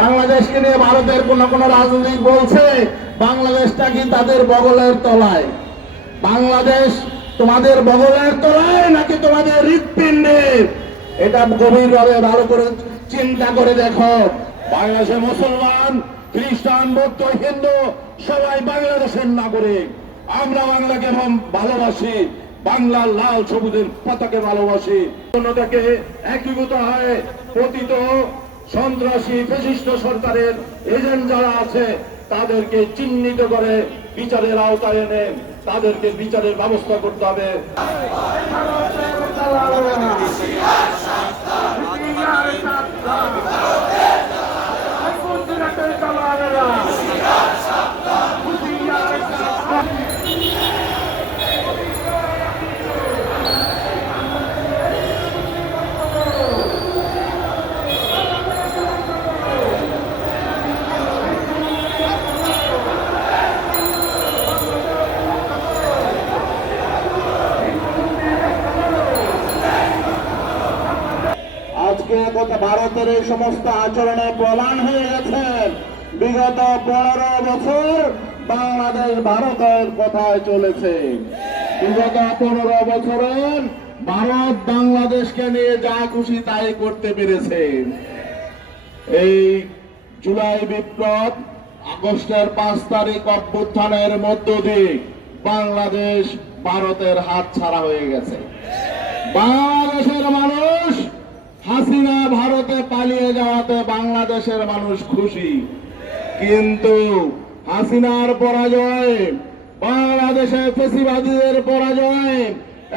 বাংলাদেশকে নিয়ে ভারতের কোন কোন রাজনৈতিক বলছে, বাংলাদেশটা কি তাদের বগলের তলায়? বাংলাদেশ তোমাদের বগলের তলায় নাকি তোমাদের হৃৎপিণ্ডের এটা গভীরভাবে ভালো করে চিন্তা করে দেখো। বাংলাদেশের মুসলমান, খ্রিস্টান, বৌদ্ধ, হিন্দু, সবাই বাংলাদেশের নাগরিক। আমরা বাংলাকে ভালোবাসি, বাংলার লাল, সবুজের পতাকে ভালোবাসি। একীভূত হয়ে, পতিত সন্ত্রাসী বিশিষ্ট সরকারের এজেন্ট যারা আছে, তাদেরকে চিহ্নিত করে বিচারের আওতায় এনে তাদেরকে বিচারের ব্যবস্থা করতে হবে। আজকে ভারতের এই সমস্ত আচরণে প্রমাণ হয়ে গেছেন বিগত পনেরো বছর বাংলাদেশ ভারতের কথায় চলেছে? বিগত পনেরো বছরে ভারত বাংলাদেশকে নিয়ে যা খুশি তাই করতে পেরেছে। এই জুলাই বিপ্লব আগস্টের পাঁচ তারিখ অভ্যুত্থানের মধ্য দিয়ে বাংলাদেশ ভারতের হাত ছাড়া হয়ে গেছে। বাংলাদেশের মানুষ বাংলাদেশের মানুষ খুশি। কিন্তু হাসিনার পরাজয়, বাংলাদেশের ফেসিবাদীদের পরাজয়,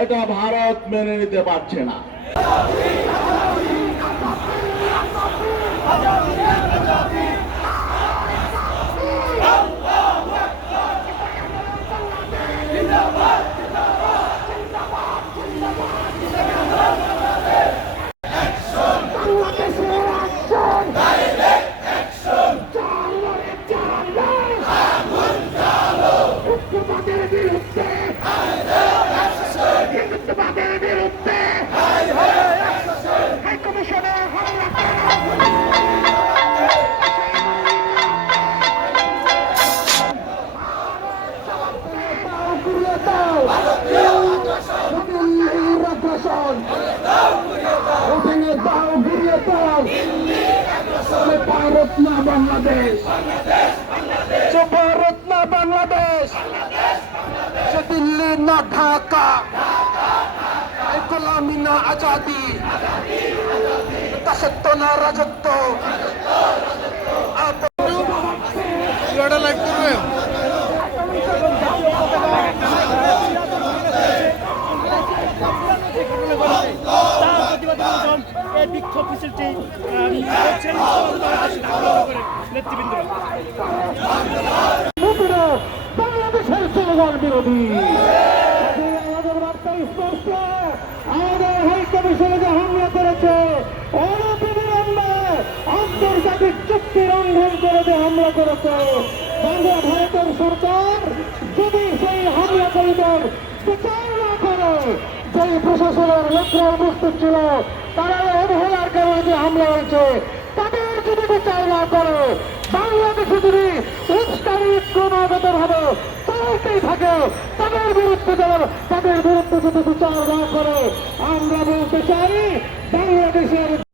এটা ভারত মেনে নিতে পারছে না। ঘুরিয়ে দাও ভারত না বাংলাদেশ সে ভারত না বাংলাদেশ সে দিল্লি না ঢাকা গোলামি না আজাদি দাসত্ব না রাজত্ব করছেন নেতৃবৃন্দরা বাংলাদেশের জনগণ বিরোধী আমাদের বার্তা স্পষ্ট আমাদের হাই কমিশনে যে হামলা করেছে অনতিবিলম্বে আন্তর্জাতিক চুক্তি লঙ্ঘন করে যে হামলা করেছে বাংলা ভারতের সরকার যদি সেই হামলাকারীদের বিচার না করে সেই প্রশাসনের লোকরা উপস্থিত ছিল তারা অবহেলার কারণে যে হামলা হয়েছে বিচার না করে। বাংলাদেশে যদি উস্কানি ক্রমাগত ভাবে চলতেই থাকে, তাদের বিরুদ্ধে যারা, তাদের বিরুদ্ধে যদি বিচার না করে, আমরা বলতে চাই, বাংলাদেশের